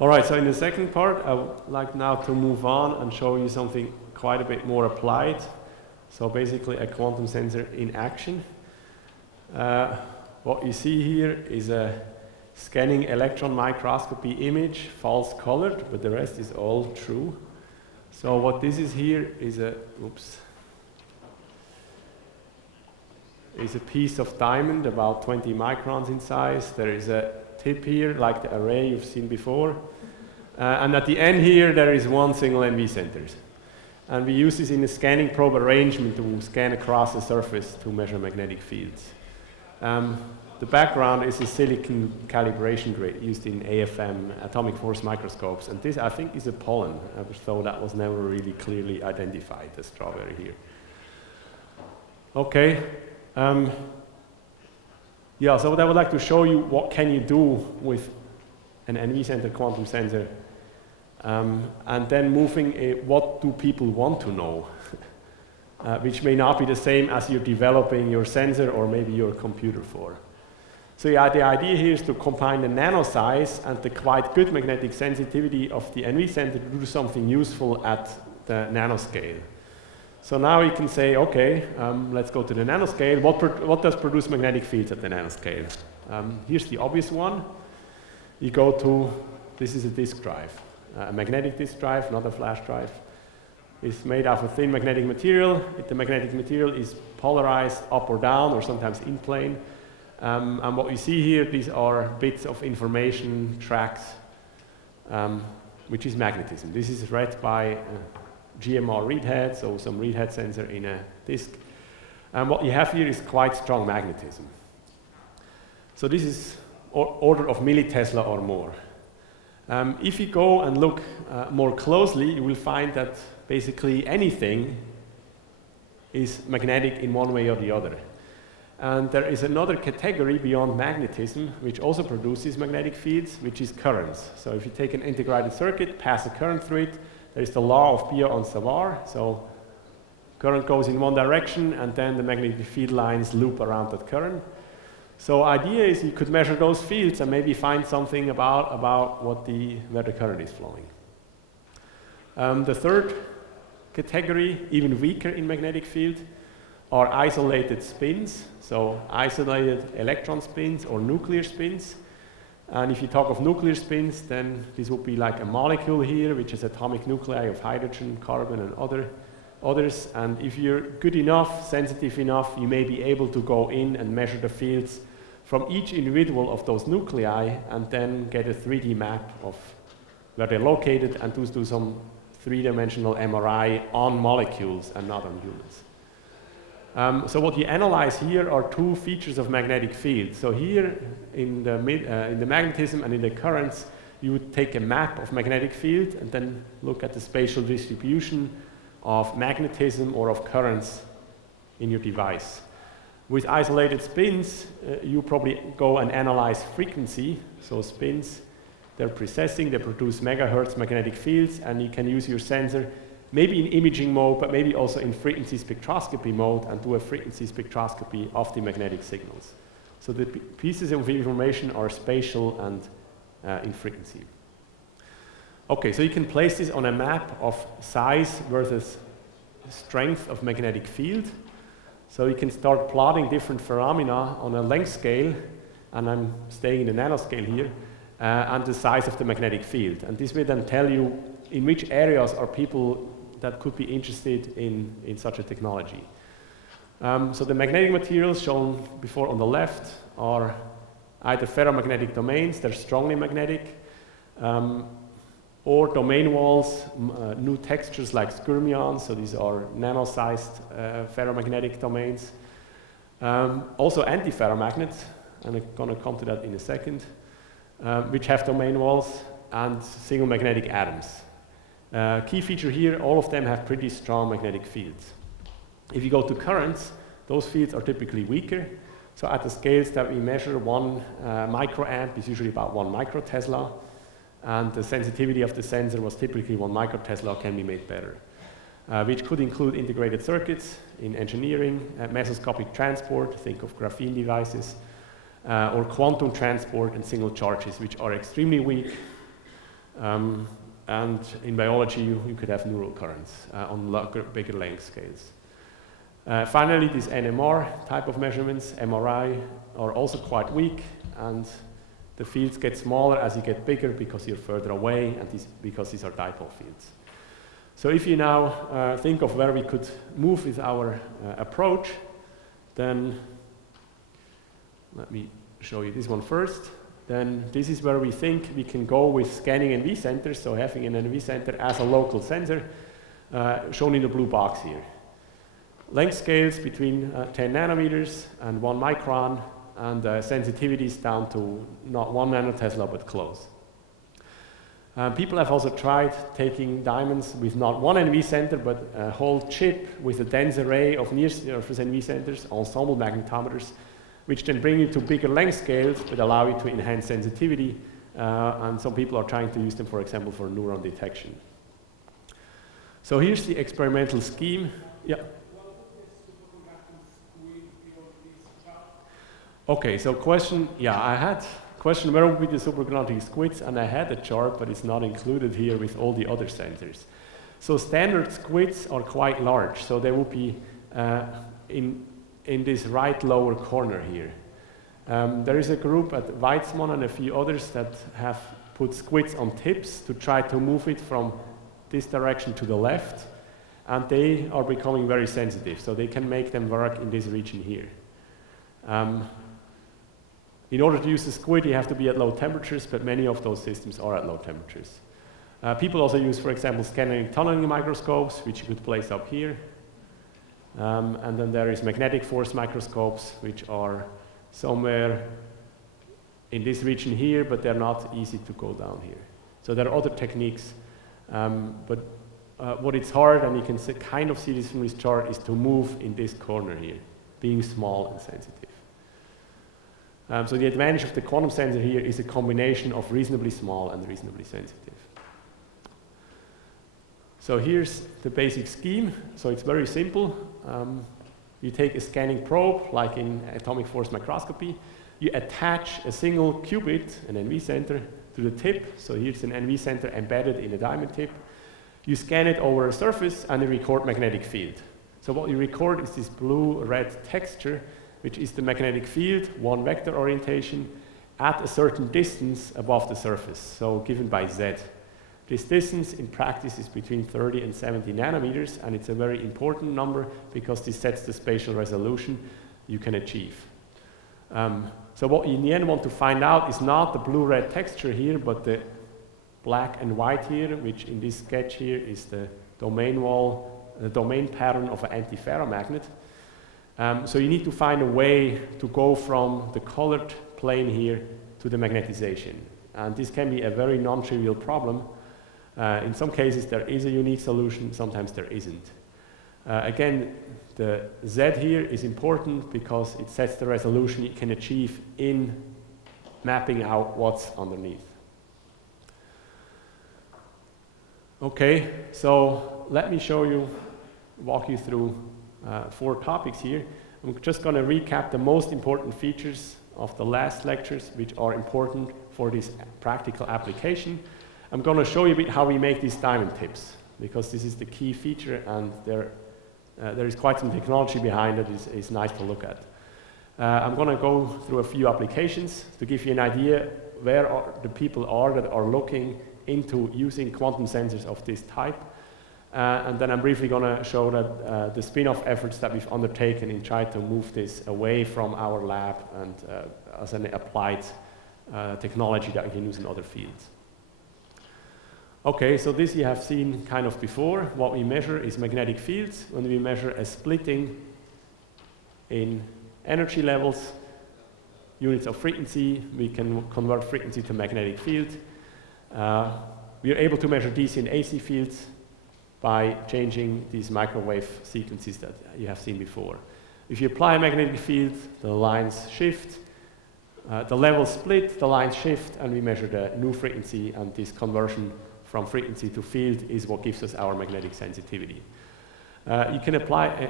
All right, so in the second part, I would like now to move on and show you something quite a bit more applied. So basically a quantum sensor in action. What you see here is a scanning electron microscopy image, false colored, but the rest is all true. So what this is here is a piece of diamond about 20 microns in size. There is a tip here, like the array you've seen before. And at the end here, there is one single NV center. And we use this in a scanning probe arrangement to scan across the surface to measure magnetic fields. The background is a silicon calibration grid used in AFM, atomic force microscopes. And this, I think, is a pollen, though that was never really clearly identified, the strawberry here. Okay. Yeah, so what I would like to show you, what can you do with an NV-centered quantum sensor, and then moving what do people want to know, which may not be the same as you're developing your sensor or maybe your computer for. So yeah, the idea here is to combine the nano size and the quite good magnetic sensitivity of the NV sensor to do something useful at the nanoscale. So now you can say, okay, let's go to the nanoscale. What does produce magnetic fields at the nanoscale? Here's the obvious one. You go to, this is a disk drive, a magnetic disk drive, not a flash drive. It's made out of thin magnetic material. The magnetic material is polarized up or down, or sometimes in plane. And what you see here, these are bits of information tracks, which is magnetism. This is read by GMR read head, so some read head sensor in a disk. And what you have here is quite strong magnetism. So this is order of millitesla or more. If you go and look more closely, you will find that basically anything is magnetic in one way or the other. And there is another category beyond magnetism which also produces magnetic fields, which is currents. So if you take an integrated circuit, pass a current through it, there is the law of Biot-Savart. So current goes in one direction, and then the magnetic field lines loop around that current. So idea is you could measure those fields and maybe find something about where the current is flowing. The third category, even weaker in magnetic field, are isolated spins. So isolated electron spins or nuclear spins. And if you talk of nuclear spins, then this would be like a molecule here, which is atomic nuclei of hydrogen, carbon, and others. And if you're good enough, sensitive enough, you may be able to go in and measure the fields from each individual of those nuclei and then get a 3D map of where they're located and do some three-dimensional MRI on molecules and not on humans. So what you analyze here are two features of magnetic field. So here in the magnetism and in the currents, you would take a map of magnetic field and then look at the spatial distribution of magnetism or of currents in your device. With isolated spins, you probably go and analyze frequency. So spins, they're precessing, they produce megahertz magnetic fields, and you can use your sensor maybe in imaging mode, but maybe also in frequency spectroscopy mode, and do a frequency spectroscopy of the magnetic signals. So the pieces of information are spatial and in frequency. Okay, so you can place this on a map of size versus strength of magnetic field. So you can start plotting different phenomena on a length scale, and I'm staying in the nanoscale here, and the size of the magnetic field. And this will then tell you in which areas are people that could be interested in such a technology. So the magnetic materials shown before on the left are either ferromagnetic domains, they're strongly magnetic, or domain walls, new textures like skyrmions, so these are nano-sized ferromagnetic domains. Also antiferromagnets, and I'm going to come to that in a second, which have domain walls, and single magnetic atoms. Key feature here, all of them have pretty strong magnetic fields. If you go to currents, those fields are typically weaker. So at the scales that we measure, 1 microamp is usually about 1 microtesla, and the sensitivity of the sensor was typically 1 microtesla, can be made better, which could include integrated circuits in engineering, mesoscopic transport, think of graphene devices, or quantum transport and single charges, which are extremely weak. And in biology, you could have neural currents on bigger length scales. Finally, these NMR type of measurements, MRI, are also quite weak, and the fields get smaller as you get bigger because you're further away, and because these are dipole fields. So if you now think of where we could move with our approach, then let me show you this one first. Then this is where we think we can go with scanning NV centers, so having an NV center as a local sensor, shown in the blue box here. Length scales between 10 nanometers and 1 micron, and sensitivities down to not 1 nanotesla but close. People have also tried taking diamonds with not one NV center but a whole chip with a dense array of near-surface NV centers, ensemble magnetometers, which then bring you to bigger length scales but allow you to enhance sensitivity. And some people are trying to use them, for example, for neuron detection. So here's the experimental scheme. Yeah. Okay, so question, I had question where would be the superconducting squids, and I had a chart, but it's not included here with all the other sensors. So standard squids are quite large, so they will be in this right lower corner here. There is a group at Weizmann and a few others that have put squids on tips to try to move it from this direction to the left, and they are becoming very sensitive, so they can make them work in this region here. In order to use the squid, you have to be at low temperatures, but many of those systems are at low temperatures. People also use, for example, scanning tunneling microscopes, which you could place up here. And then there is magnetic force microscopes, which are somewhere in this region here, but they're not easy to go down here. So there are other techniques, but what is hard, and you can kind of see this from this chart, is to move in this corner here, being small and sensitive. So the advantage of the quantum sensor here is a combination of reasonably small and reasonably sensitive. So here's the basic scheme. So it's very simple. You take a scanning probe, like in atomic force microscopy. You attach a single qubit, an NV center, to the tip. So here's an NV center embedded in a diamond tip. You scan it over a surface, and you record magnetic field. So what you record is this blue-red texture, which is the magnetic field, one vector orientation, at a certain distance above the surface, so given by Z. This distance in practice is between 30 and 70 nanometers, and it's a very important number because this sets the spatial resolution you can achieve. So what you in the end want to find out is not the blue-red texture here, but the black and white here, which in this sketch here is the domain wall, the domain pattern of an antiferromagnet. So you need to find a way to go from the colored plane here to the magnetization. And this can be a very non-trivial problem. In some cases there is a unique solution, sometimes there isn't. Again, the Z here is important because it sets the resolution you can achieve in mapping out what's underneath. Okay, so let me walk you through 4 topics here. I'm just going to recap the most important features of the last lectures, which are important for this practical application. I'm going to show you a bit how we make these diamond tips, because this is the key feature, and there is quite some technology behind it. It's nice to look at. I'm going to go through a few applications to give you an idea where the people are that are looking into using quantum sensors of this type. And then I'm briefly going to show that the spin-off efforts that we've undertaken in trying to move this away from our lab and as an applied technology that we can use in other fields. Okay, so this you have seen kind of before. What we measure is magnetic fields. When we measure a splitting in energy levels, units of frequency, we can convert frequency to magnetic field. We are able to measure DC and AC fields by changing these microwave sequences that you have seen before. If you apply a magnetic field, the lines shift, the levels split, the lines shift, and we measure the new frequency, and this conversion from frequency to field is what gives us our magnetic sensitivity. You can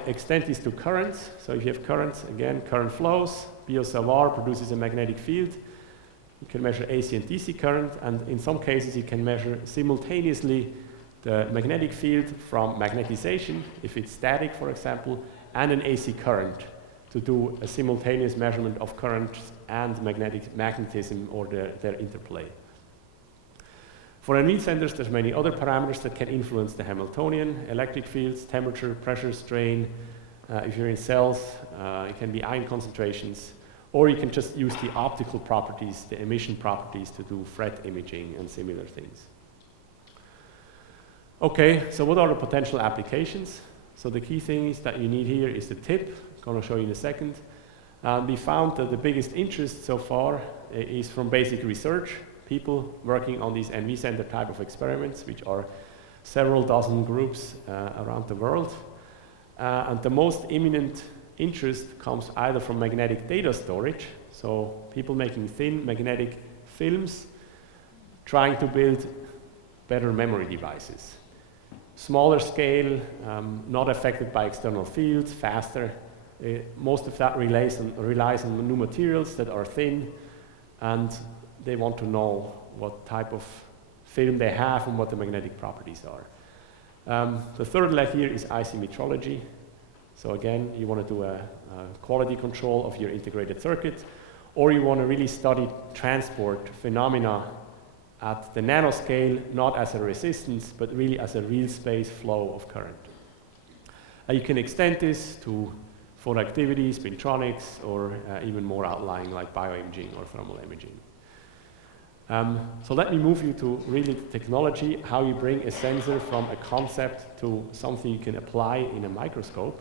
extend this to currents. So if you have currents, again, current flows, Biot-Savart produces a magnetic field. You can measure AC and DC current, and in some cases you can measure simultaneously the magnetic field from magnetization, if it's static, for example, and an AC current to do a simultaneous measurement of current and magnetism or their interplay. For NV centers, there's many other parameters that can influence the Hamiltonian, electric fields, temperature, pressure, strain. If you're in cells, it can be ion concentrations, or you can just use the optical properties, the emission properties to do FRET imaging and similar things. Okay, so what are the potential applications? So the key thing is that you need here is the tip. I'm going to show you in a second. We found that the biggest interest so far is from basic research, people working on these NV center type of experiments, which are several dozen groups around the world. And the most imminent interest comes either from magnetic data storage, so people making thin magnetic films, trying to build better memory devices. Smaller scale, not affected by external fields, faster. Most of that relies on new materials that are thin, and they want to know what type of film they have and what the magnetic properties are. The third leg here is IC metrology. So again, you want to do a quality control of your integrated circuit, or you want to really study transport phenomena at the nanoscale, not as a resistance, but really as a real space flow of current. You can extend this to photoactivity, spintronics, or even more outlying like bioimaging or thermal imaging. So let me move you to really technology, how you bring a sensor from a concept to something you can apply in a microscope.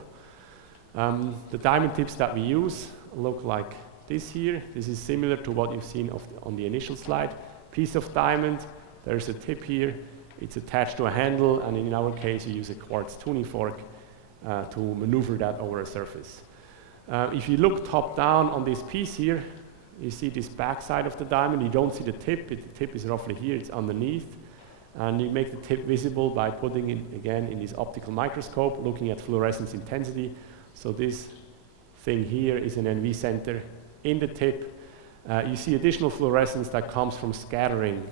The diamond tips that we use look like this here. This is similar to what you've seen on the initial slide. Piece of diamond, there's a tip here, it's attached to a handle, and in our case you use a quartz tuning fork to maneuver that over a surface. If you look top down on this piece here, you see this back side of the diamond. You don't see the tip. The tip is roughly here, it's underneath, and you make the tip visible by putting it again in this optical microscope, looking at fluorescence intensity. So this thing here is an NV center in the tip. You see additional fluorescence that comes from scattering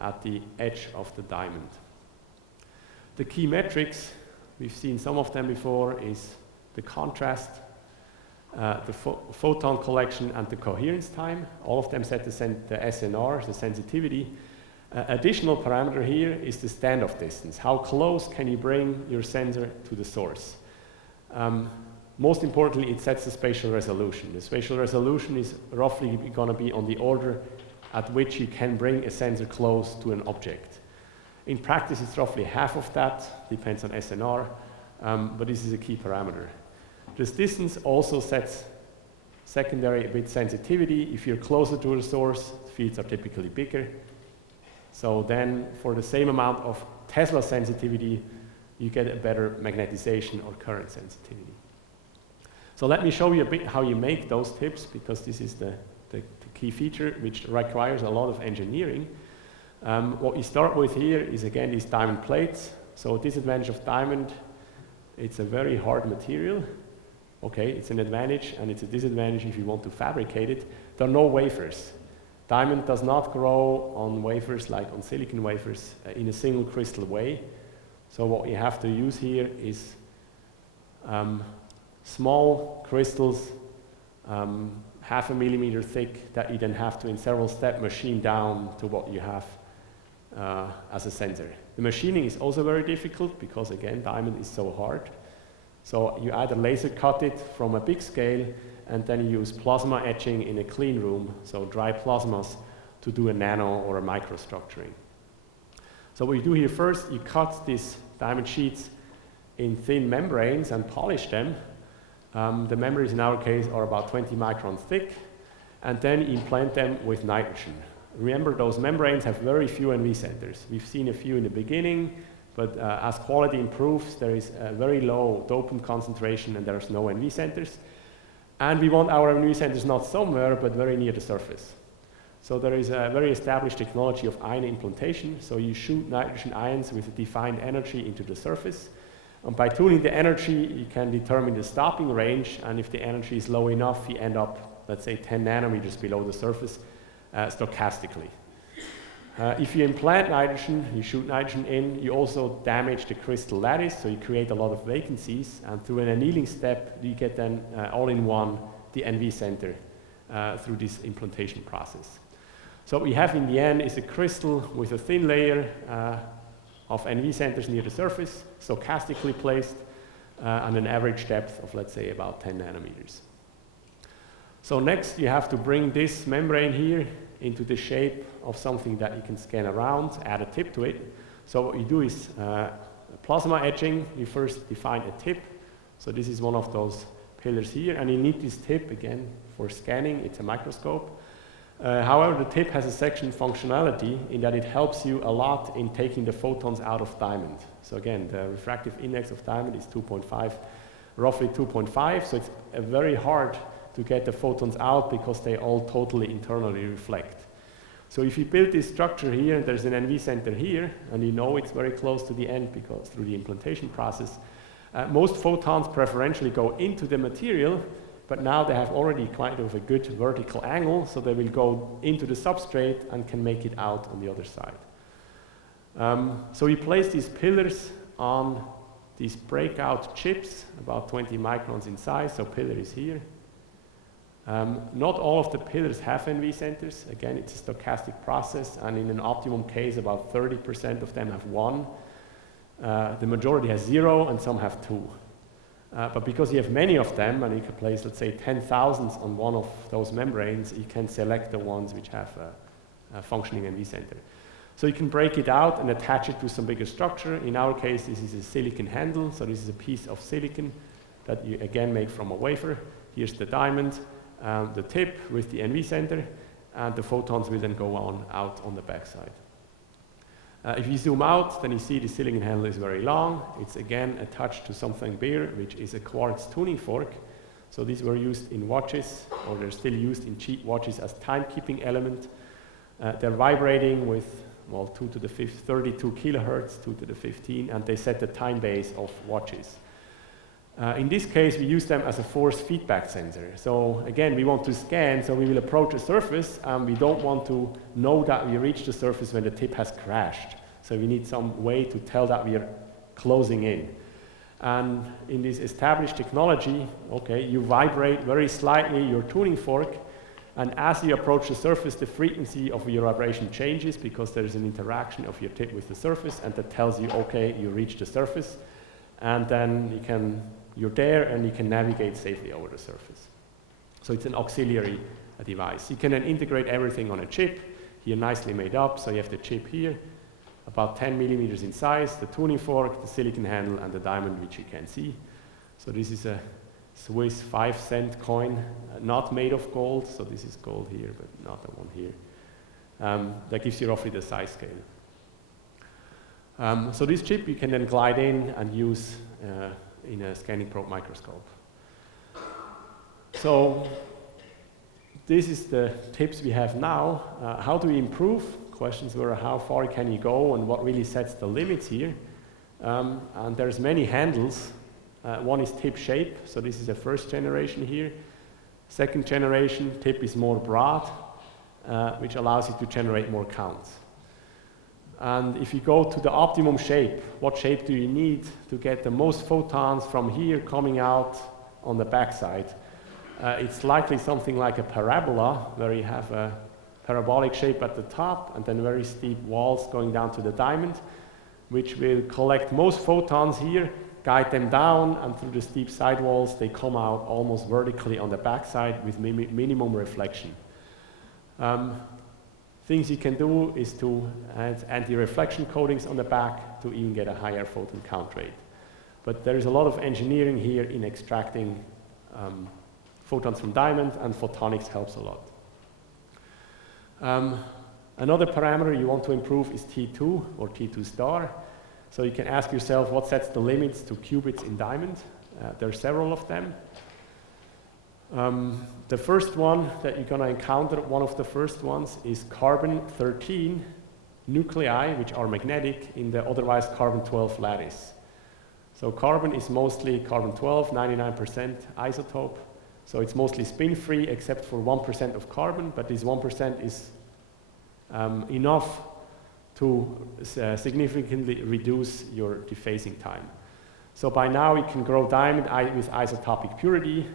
at the edge of the diamond. The key metrics, we've seen some of them before, is the contrast, the photon collection, and the coherence time. All of them set the SNR, the sensitivity. Additional parameter here is the standoff distance. How close can you bring your sensor to the source? Most importantly, it sets the spatial resolution. The spatial resolution is roughly going to be on the order at which you can bring a sensor close to an object. In practice, it's roughly half of that, depends on SNR, but this is a key parameter. This distance also sets secondary bit sensitivity. If you're closer to the source, fields are typically bigger. So then, for the same amount of Tesla sensitivity, you get a better magnetization or current sensitivity. So let me show you a bit how you make those tips, because this is the key feature which requires a lot of engineering. What you start with here is again these diamond plates. So disadvantage of diamond, it's a very hard material. Okay, it's an advantage and it's a disadvantage if you want to fabricate it. There are no wafers. Diamond does not grow on wafers like on silicon wafers in a single crystal way. So what you have to use here is small crystals, half a millimeter thick, that you then have to, in several steps, machine down to what you have as a sensor. The machining is also very difficult because, again, diamond is so hard. So you either laser cut it from a big scale, and then you use plasma etching in a clean room, so dry plasmas, to do a nano or a microstructuring. So what you do here first, you cut these diamond sheets in thin membranes and polish them. The membranes in our case are about 20 microns thick, and then you implant them with nitrogen. Remember, those membranes have very few NV centers. We've seen a few in the beginning, but as quality improves, there is a very low dopant concentration and there's no NV centers. And we want our NV centers not somewhere, but very near the surface. So there is a very established technology of ion implantation. So you shoot nitrogen ions with a defined energy into the surface. And by tuning the energy, you can determine the stopping range. And if the energy is low enough, you end up, let's say, 10 nanometers below the surface. stochastically. If you implant nitrogen, you shoot nitrogen in, you also damage the crystal lattice, so you create a lot of vacancies, and through an annealing step, you get then all-in-one the NV center through this implantation process. So what we have in the end is a crystal with a thin layer of NV centers near the surface, stochastically placed, and an average depth of, let's say, about 10 nanometers. So next, you have to bring this membrane here into the shape of something that you can scan around, add a tip to it. So what you do is plasma etching. You first define a tip. So this is one of those pillars here, and you need this tip, again, for scanning. It's a microscope. However, the tip has a section functionality in that it helps you a lot in taking the photons out of diamond. So again, the refractive index of diamond is 2.5, roughly 2.5, so it's very hard to get the photons out because they all totally internally reflect. So if you build this structure here, there's an NV center here, and you know it's very close to the end because through the implantation process, most photons preferentially go into the material, but now they have already quite of a good vertical angle, so they will go into the substrate and can make it out on the other side. So we place these pillars on these breakout chips, about 20 microns in size, so pillar is here. Not all of the pillars have NV centers. Again, it's a stochastic process, and in an optimum case, about 30% of them have one. The majority has 0, and some have 2. But because you have many of them, and you can place, let's say, 10,000 on one of those membranes, you can select the ones which have a functioning NV center. So you can break it out and attach it to some bigger structure. In our case, this is a silicon handle, so this is a piece of silicon that you, again, make from a wafer. Here's the diamond, the tip with the NV center, and the photons will then go out on the backside. If you zoom out, then you see the silicon handle is very long. It's again attached to something bigger, which is a quartz tuning fork. So these were used in watches, or they're still used in cheap watches as timekeeping element. They're vibrating with, well, 2 to the 32 kilohertz, 2 to the 15, and they set the time base of watches. In this case, we use them as a force feedback sensor. So again, we want to scan, so we will approach a surface, and we don't want to know that we reach the surface when the tip has crashed. So we need some way to tell that we are closing in. And in this established technology, okay, you vibrate very slightly your tuning fork, and as you approach the surface, the frequency of your vibration changes because there is an interaction of your tip with the surface, and that tells you, okay, you reached the surface, and then you're there and you can navigate safely over the surface. So it's an auxiliary device. You can then integrate everything on a chip, here nicely made up. So you have the chip here, about 10 millimeters in size, the tuning fork, the silicon handle, and the diamond, which you can see. So this is a Swiss 5-cent coin, not made of gold. So this is gold here, but not the one here. That gives you roughly the size scale. So this chip you can then glide in and use in a scanning probe microscope. So this is the tips we have now. How do we improve? Questions were how far can you go and what really sets the limits here. And there's many handles. One is tip shape, so this is the first generation here. Second generation, tip is more broad, which allows you to generate more counts. And if you go to the optimum shape, what shape do you need to get the most photons from here coming out on the backside? It's likely something like a parabola, where you have a parabolic shape at the top and then very steep walls going down to the diamond, which will collect most photons here, guide them down, and through the steep side walls, they come out almost vertically on the backside with minimum reflection. Things you can do is to add anti-reflection coatings on the back to even get a higher photon count rate. But there is a lot of engineering here in extracting photons from diamond, and photonics helps a lot. Another parameter you want to improve is T2 or T2 star. So you can ask yourself what sets the limits to qubits in diamond. There are several of them. The first one that you're going to encounter, one of the first ones, is carbon-13 nuclei, which are magnetic in the otherwise carbon-12 lattice. So carbon is mostly carbon-12, 99% isotope. So it's mostly spin-free except for 1% of carbon, but this 1% is enough to significantly reduce your dephasing time. So by now we can grow diamond with isotopic purity,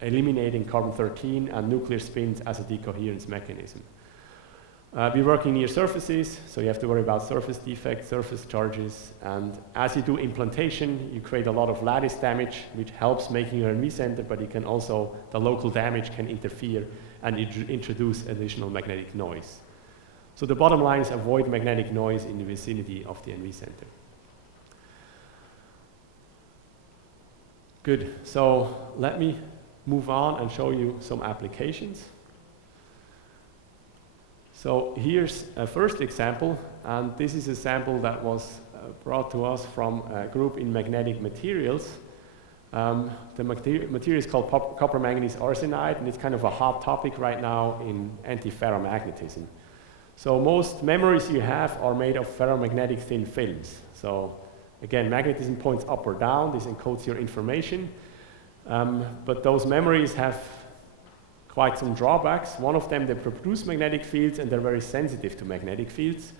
eliminating carbon-13 and nuclear spins as a decoherence mechanism. We're working near surfaces, so you have to worry about surface defects, surface charges, and as you do implantation, you create a lot of lattice damage, which helps making your NV center, but it can also, the local damage can interfere and introduce additional magnetic noise. So the bottom line is avoid magnetic noise in the vicinity of the NV center. Good, so let me move on and show you some applications. So here's a first example, and this is a sample that was brought to us from a group in magnetic materials. The material is called copper manganese arsenide, and it's kind of a hot topic right now in antiferromagnetism. So most memories you have are made of ferromagnetic thin films. So again, magnetism points up or down. This encodes your information. But those memories have quite some drawbacks. One of them, they produce magnetic fields, and they're very sensitive to magnetic fields.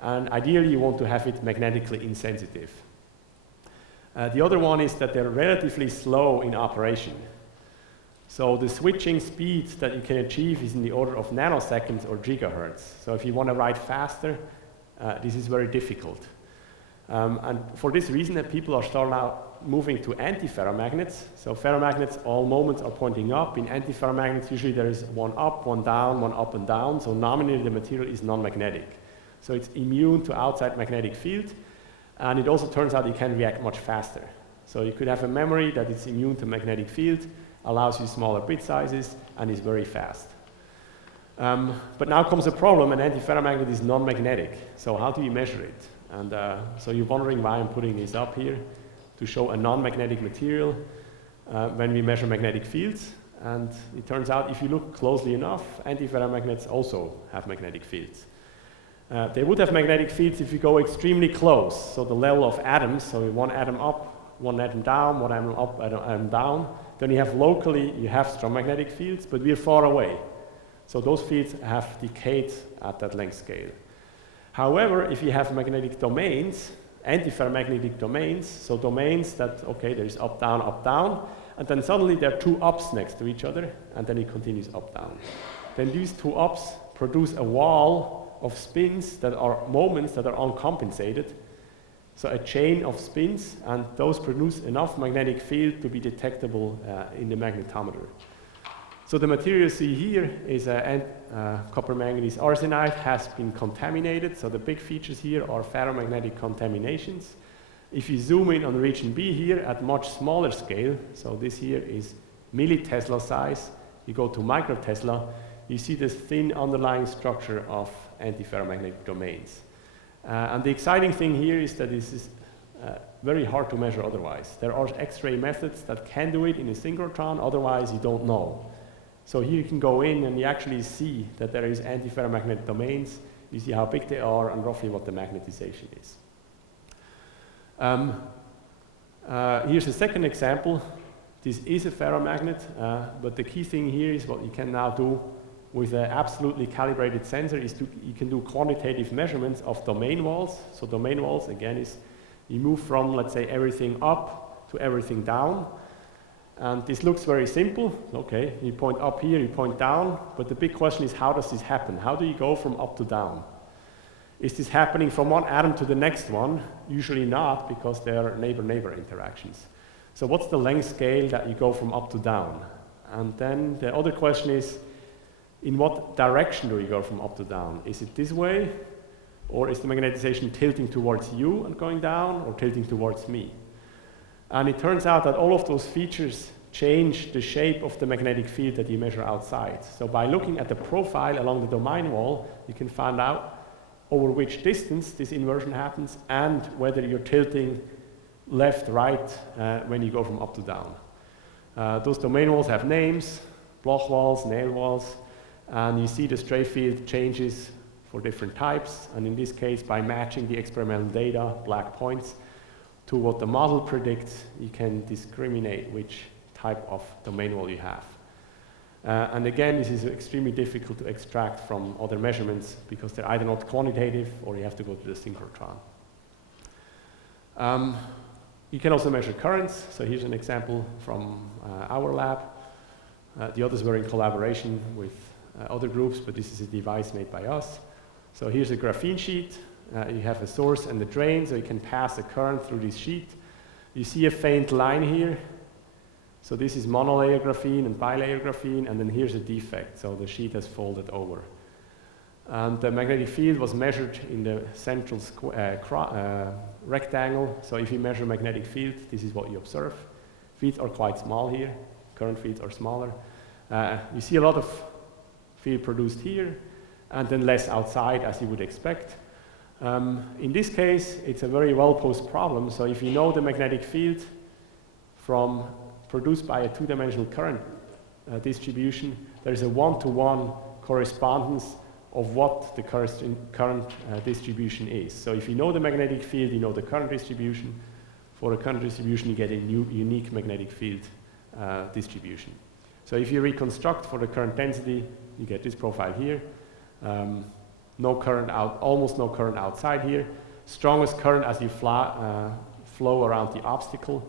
And ideally, you want to have it magnetically insensitive. The other one is that they're relatively slow in operation. So the switching speed that you can achieve is in the order of nanoseconds or gigahertz. So if you want to write faster, this is very difficult. And for this reason, that people are starting now moving to antiferromagnets. So ferromagnets, all moments are pointing up. In antiferromagnets, usually there is one up, one down, one up and down. So nominally, the material is non-magnetic. So it's immune to outside magnetic field. And it also turns out it can react much faster. So you could have a memory that is immune to magnetic field, allows you smaller bit sizes, and is very fast. But now comes a problem. An antiferromagnet is non-magnetic. So how do you measure it? And so you're wondering why I'm putting this up here, to show a non-magnetic material when we measure magnetic fields. And it turns out if you look closely enough, antiferromagnets also have magnetic fields. They would have magnetic fields if you go extremely close, so the level of atoms, so one atom up, one atom down, one atom up, atom down. Then you have locally, you have strong magnetic fields, but we're far away. So those fields have decayed at that length scale. However, if you have magnetic domains, antiferromagnetic domains, so domains that, okay, there's up, down, and then suddenly there are two ups next to each other, and then it continues up, down. Then these two ups produce a wall of spins that are moments that are uncompensated, so a chain of spins, and those produce enough magnetic field to be detectable in the magnetometer. So the material you see here is copper manganese arsenide, has been contaminated. So the big features here are ferromagnetic contaminations. If you zoom in on region B here at much smaller scale, so this here is millitesla size, you go to microtesla, you see this thin underlying structure of antiferromagnetic domains. And the exciting thing here is that this is very hard to measure otherwise. There are X-ray methods that can do it in a synchrotron, otherwise you don't know. So here you can go in and you actually see that there is antiferromagnetic domains. You see how big they are and roughly what the magnetization is. Here's a second example. This is a ferromagnet, but the key thing here is what you can now do with an absolutely calibrated sensor is you can do quantitative measurements of domain walls. So domain walls, again, is you move from, let's say, everything up to everything down. And this looks very simple. Okay, you point up here, you point down, but the big question is, how does this happen? How do you go from up to down? Is this happening from one atom to the next one? Usually not, because there are neighbor-neighbor interactions. So what's the length scale that you go from up to down? And then the other question is, in what direction do you go from up to down? Is it this way, or is the magnetization tilting towards you and going down, or tilting towards me? And it turns out that all of those features change the shape of the magnetic field that you measure outside. So by looking at the profile along the domain wall, you can find out over which distance this inversion happens and whether you're tilting left, right, when you go from up to down. Those domain walls have names, Bloch walls, nail walls, and you see the stray field changes for different types, and in this case, by matching the experimental data, black points, to what the model predicts, you can discriminate which type of domain wall you have. And again, this is extremely difficult to extract from other measurements because they're either not quantitative or you have to go to the synchrotron. You can also measure currents. So here's an example from our lab. The others were in collaboration with other groups, but this is a device made by us. So here's a graphene sheet. You have a source and a drain, so you can pass a current through this sheet. You see a faint line here. So this is monolayer graphene and bilayer graphene, and then here's a defect, so the sheet has folded over. And the magnetic field was measured in the central rectangle. So if you measure magnetic field, this is what you observe. Fields are quite small here. Current fields are smaller. You see a lot of field produced here, and then less outside, as you would expect. In this case, it's a very well-posed problem. So if you know the magnetic field from produced by a two-dimensional current distribution, there is a one-to-one correspondence of what the current distribution is. So if you know the magnetic field, you know the current distribution. For a current distribution, you get a unique magnetic field distribution. So if you reconstruct for the current density, you get this profile here. No current almost no current outside here. Strongest current as you flow around the obstacle.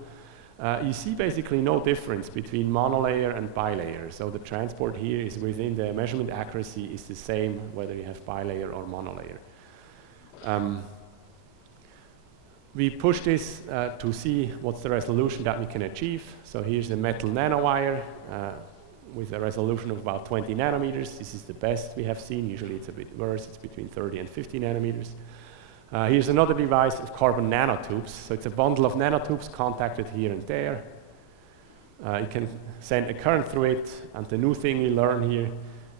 You see basically no difference between monolayer and bilayer. So the transport here is within the measurement accuracy is the same whether you have bilayer or monolayer. We push this to see what's the resolution that we can achieve. So here's a metal nanowire with a resolution of about 20 nanometers. This is the best we have seen. Usually it's a bit worse. It's between 30 and 50 nanometers. Here's another device of carbon nanotubes. So it's a bundle of nanotubes contacted here and there. You can send a current through it, and the new thing we learn here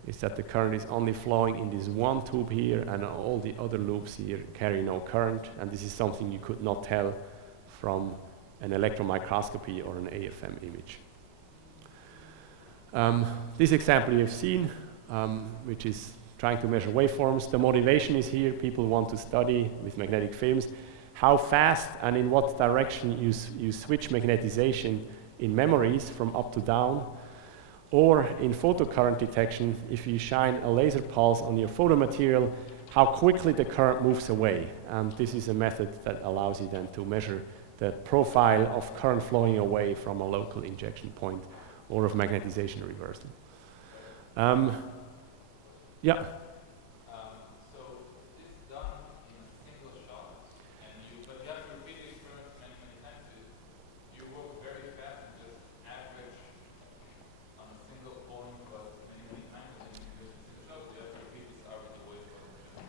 is that the current is only flowing in this one tube here, and all the other loops here carry no current, and this is something you could not tell from an electron microscopy or an AFM image. This example you have seen, which is trying to measure waveforms. The motivation is here. People want to study with magnetic films how fast and in what direction you switch magnetization in memories from up to down, or in photocurrent detection, if you shine a laser pulse on your photomaterial, how quickly the current moves away. And this is a method that allows you then to measure the profile of current flowing away from a local injection point or of magnetization reversal. Yeah. So this is done in a single shot, but you have to repeat the experiment many, many times. You work very fast and just average on a single point, but many, many times, and then you do it in a single shot. So you have to repeat this arbitrary waveform.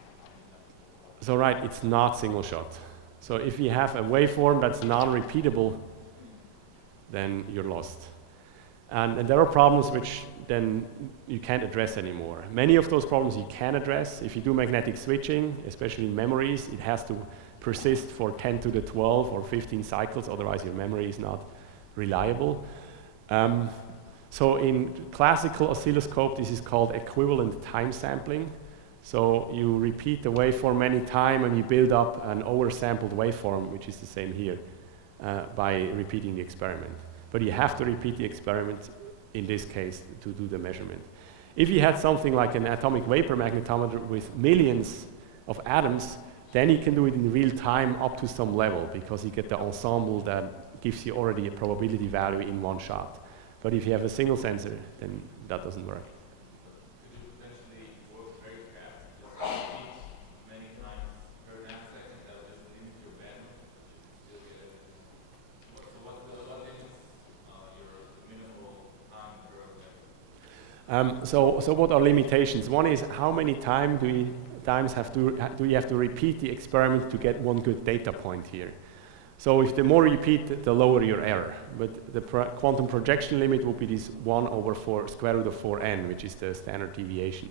So right, it's not single shot. So if you have a waveform that's non-repeatable, then you're lost. And there are problems which then you can't address anymore. Many of those problems you can address. If you do magnetic switching, especially in memories, it has to persist for 10 to the 12 or 15 cycles, otherwise your memory is not reliable. So in classical oscilloscope, this is called equivalent time sampling. So you repeat the waveform many times and you build up an oversampled waveform, which is the same here, by repeating the experiment. But you have to repeat the experiment in this case to do the measurement. If you had something like an atomic vapor magnetometer with millions of atoms, then you can do it in real time up to some level because you get the ensemble that gives you already a probability value in one shot. But if you have a single sensor, then that doesn't work. Could you potentially work very fast, just repeat many times per nanosecond, that would just limit your bandwidth? Still get it. So what limits your minimal time per event? So what are limitations? One is how many times do you have to repeat the experiment to get one good data point here. So if the more you repeat, the lower your error. But the quantum projection limit will be this 1 over 4 square root of 4n, which is the standard deviation.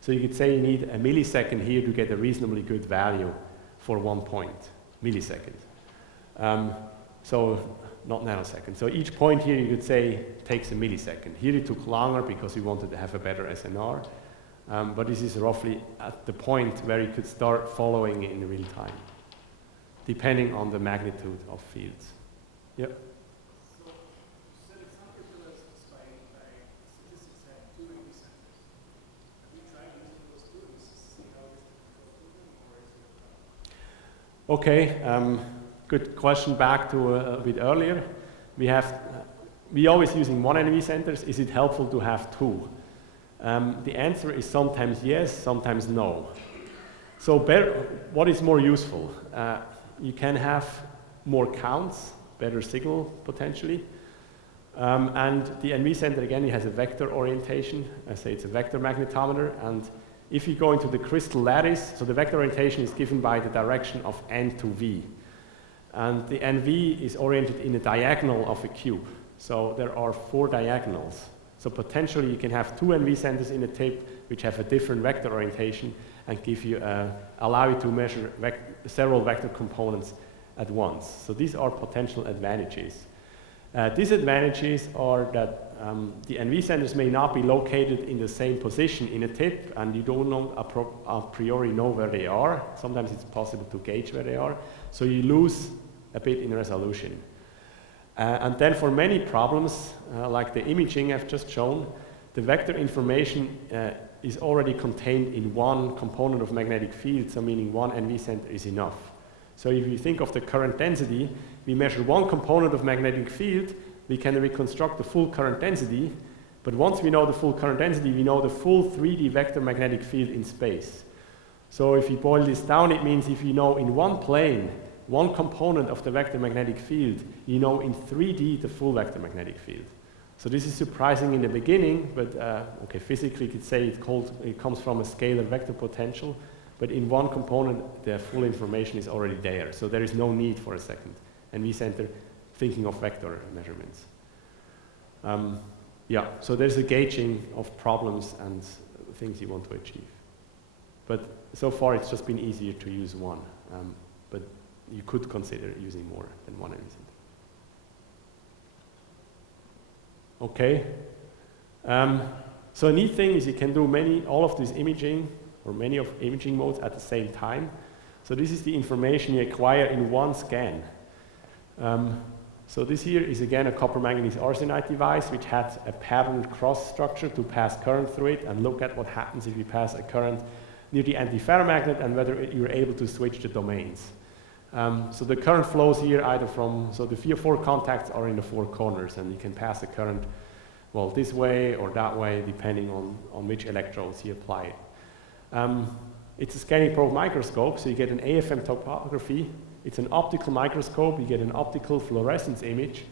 So you could say you need a millisecond here to get a reasonably good value for 1 point, millisecond. So not nanosecond. So each point here you could say takes a millisecond. Here it took longer because we wanted to have a better SNR. But this is roughly at the point where you could start following in real time, depending on the magnitude of fields. Yep. So you said it's not realized by statistics and Okay, good question back to a bit earlier. We always using one NV centers. Is it helpful to have two? The answer is sometimes yes, sometimes no. So what is more useful? You can have more counts, better signal potentially. And the NV center, again, it has a vector orientation. I say it's a vector magnetometer. And if you go into the crystal lattice, so the vector orientation is given by the direction of N to V. And the NV is oriented in a diagonal of a cube. So there are 4 diagonals. So potentially you can have 2 NV centers in a tip which have a different vector orientation and give you, allow you to measure several vector components at once. So these are potential advantages. Disadvantages are that the NV centers may not be located in the same position in a tip, and you don't know a priori know where they are. Sometimes it's possible to gauge where they are, so you lose a bit in resolution. And then for many problems, like the imaging I've just shown, the vector information is already contained in one component of magnetic field, so meaning one NV center is enough. So if you think of the current density, we measure one component of magnetic field, we can reconstruct the full current density, but once we know the full current density, we know the full 3D vector magnetic field in space. So if you boil this down, it means if you know in one plane, one component of the vector magnetic field, you know in 3D the full vector magnetic field. So this is surprising in the beginning, but okay, physically you could say it comes from a scalar vector potential, but in one component, the full information is already there. So there is no need for a second NV center thinking of vector measurements. Yeah, so there's a gauging of problems and things you want to achieve. But so far, it's just been easier to use one. But you could consider using more than one NV center. Okay. So a neat thing is you can do all of this imaging, or many of imaging modes at the same time. So this is the information you acquire in one scan. So this here is again a copper manganese arsenide device which has a patterned cross structure to pass current through it and look at what happens if you pass a current near the antiferromagnet and whether you're able to switch the domains. So the current flows here either from, so the 4 contacts are in the 4 corners and you can pass the current, well, this way or that way depending on which electrodes you apply it. It's a scanning probe microscope, so you get an AFM topography. It's an optical microscope, you get an optical fluorescence image.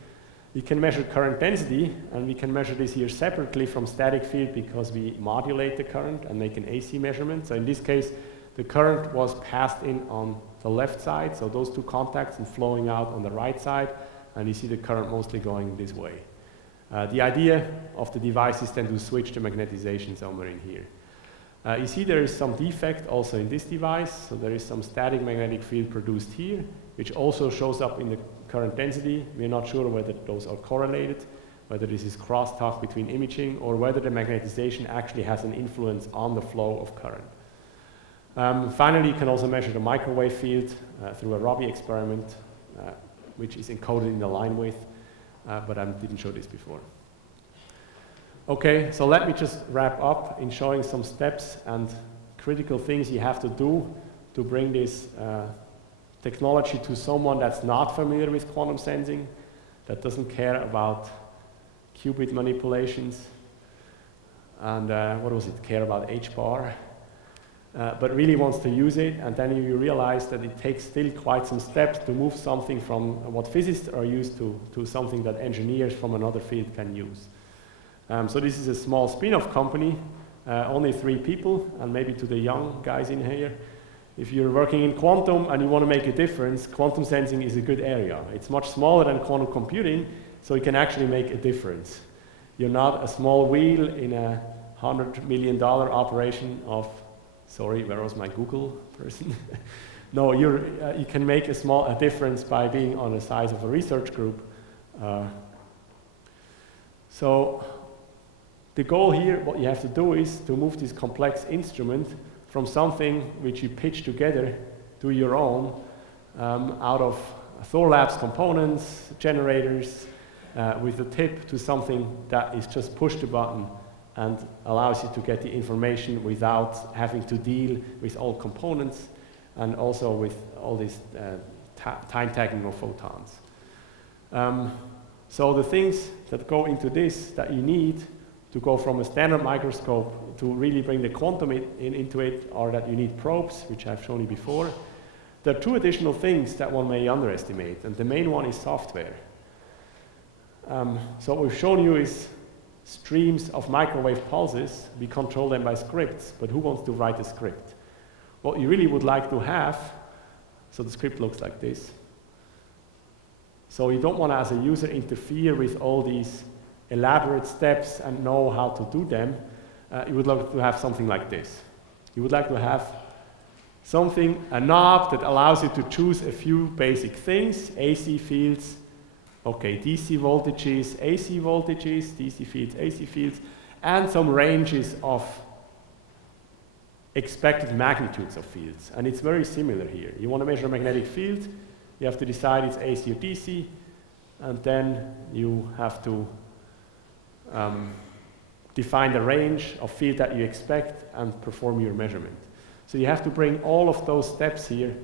You can measure current density, and we can measure this here separately from static field because we modulate the current and make an AC measurement. So in this case, the current was passed in on the left side, so those 2 contacts, and flowing out on the right side, and you see the current mostly going this way. The idea of the device is then to switch the magnetization somewhere in here. You see there is some defect also in this device, so there is some static magnetic field produced here, which also shows up in the current density. We're not sure whether those are correlated, whether this is crosstalk between imaging, or whether the magnetization actually has an influence on the flow of current. Finally, you can also measure the microwave field through a Rabi experiment, which is encoded in the line width, but I didn't show this before. Okay, so let me just wrap up in showing some steps and critical things you have to do to bring this technology to someone that's not familiar with quantum sensing, that doesn't care about qubit manipulations, and care about H-bar, but really wants to use it, and then you realize that it takes still quite some steps to move something from what physicists are used to something that engineers from another field can use. So this is a small spin-off company, only 3 people, and maybe to the young guys in here. If you're working in quantum and you want to make a difference, quantum sensing is a good area. It's much smaller than quantum computing, so you can actually make a difference. You're not a small wheel in a $100 million operation of, sorry, where was my Google person? No, you can make a difference by being on the size of a research group. So the goal here, what you have to do is to move this complex instrument from something which you pitch together to your own out of Thor Labs components, generators, with the tip to something that is just push the button and allows you to get the information without having to deal with all components and also with all this time tagging of photons. So the things that go into this that you need to go from a standard microscope to really bring the quantum into it are that you need probes, which I've shown you before. There are two additional things that one may underestimate, and the main one is software. So what we've shown you is streams of microwave pulses. We control them by scripts, but who wants to write a script? What you really would like to have, so the script looks like this. So you don't want to, as a user, interfere with all these elaborate steps and know how to do them. You would like to have something like this. You would like to have something, a knob that allows you to choose a few basic things, AC fields, okay, DC voltages, AC voltages, DC fields, AC fields, and some ranges of expected magnitudes of fields. And it's very similar here. You want to measure a magnetic field, you have to decide it's AC or DC, and then you have to define the range of field that you expect and perform your measurement. So you have to bring all of those steps here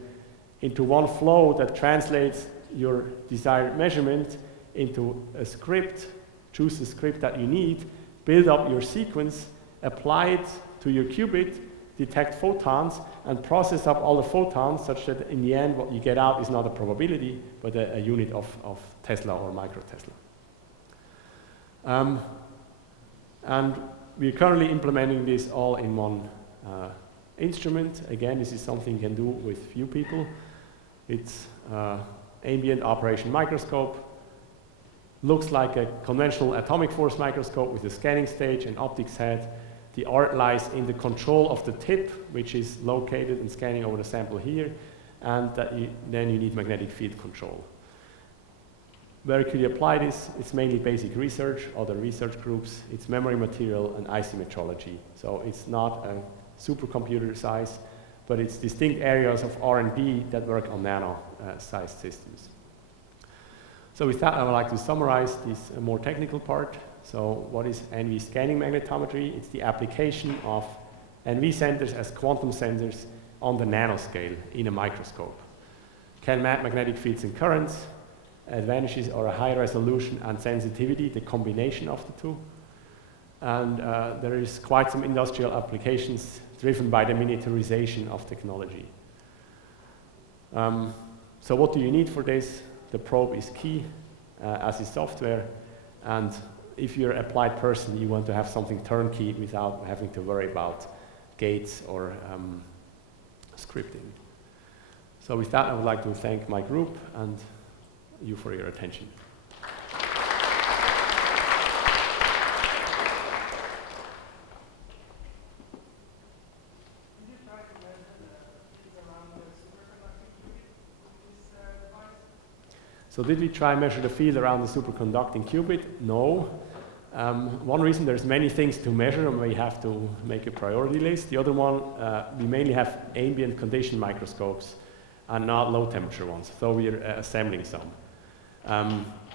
into one flow that translates your desired measurement into a script, choose the script that you need, build up your sequence, apply it to your qubit, detect photons, and process up all the photons such that in the end what you get out is not a probability, but a unit of Tesla or micro Tesla. And we're currently implementing this all in one instrument. Again, this is something you can do with few people. It's ambient operation microscope. Looks like a conventional atomic force microscope with a scanning stage and optics head. The art lies in the control of the tip, which is located and scanning over the sample here, and then you need magnetic field control. Where could you apply this? It's mainly basic research, other research groups. It's memory material and IC metrology. So it's not a supercomputer size, but it's distinct areas of R&D that work on nano-sized systems. So with that, I would like to summarize this more technical part. So what is NV scanning magnetometry? It's the application of NV sensors as quantum sensors on the nanoscale in a microscope. Can map magnetic fields and currents. Advantages are a high resolution and sensitivity, the combination of the two. And there is quite some industrial applications driven by the miniaturization of technology. So what do you need for this? The probe is key, as is software. And if you're an applied person, you want to have something turnkey without having to worry about gates or scripting. So with that, I would like to thank my group and you for your attention. So did we try and measure the field around the superconducting qubit? No. One reason, there's many things to measure and we have to make a priority list. The other one, we mainly have ambient condition microscopes and not low temperature ones, so we're assembling some.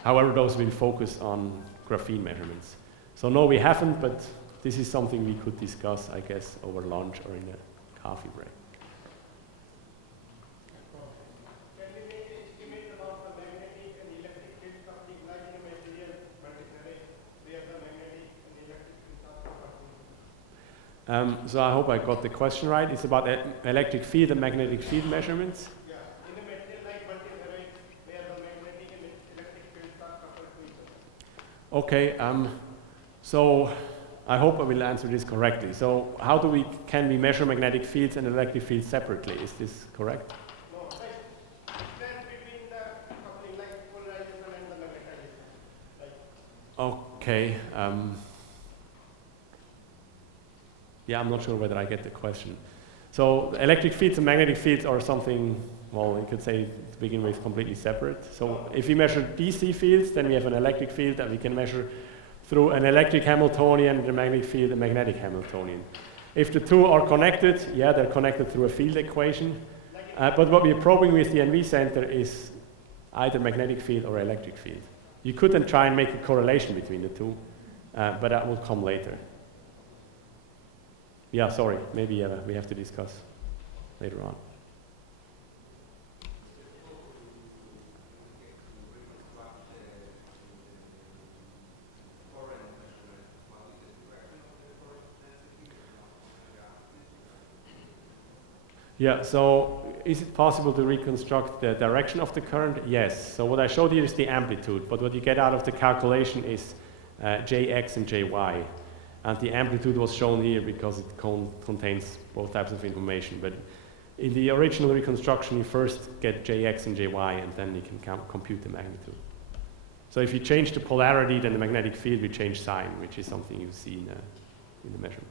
However, those will focus on graphene measurements. So no, we haven't, but this is something we could discuss, I guess, over lunch or in a coffee break. So I hope I got the question right. It's about electric field and magnetic field measurements. Yeah, in a material like multi-array, where the magnetic and electric fields are coupled to each other. Okay, so I hope I will answer this correctly. So how can we measure magnetic fields and electric fields separately? Is this correct? No, like difference between the coupling, like polarization and the magnetization. Like Okay. Yeah, I'm not sure whether I get the question. So electric fields and magnetic fields are something, well, you could say to begin with, completely separate. So if we measure DC fields, then we have an electric field that we can measure through an electric Hamiltonian, and a magnetic field, a magnetic Hamiltonian. If the two are connected, yeah, they're connected through a field equation. But what we're probing with the NV center is either magnetic field or electric field. You could then try and make a correlation between the two, but that will come later. Yeah, sorry, maybe we have to discuss later on. Yeah, so is it possible to reconstruct the direction of the current? Yes. So what I showed here is the amplitude, but what you get out of the calculation is Jx and Jy. And the amplitude was shown here because it contains both types of information. But in the original reconstruction, you first get Jx and Jy, and then you can compute the magnitude. So if you change the polarity, then the magnetic field will change sign, which is something you see in the measurement.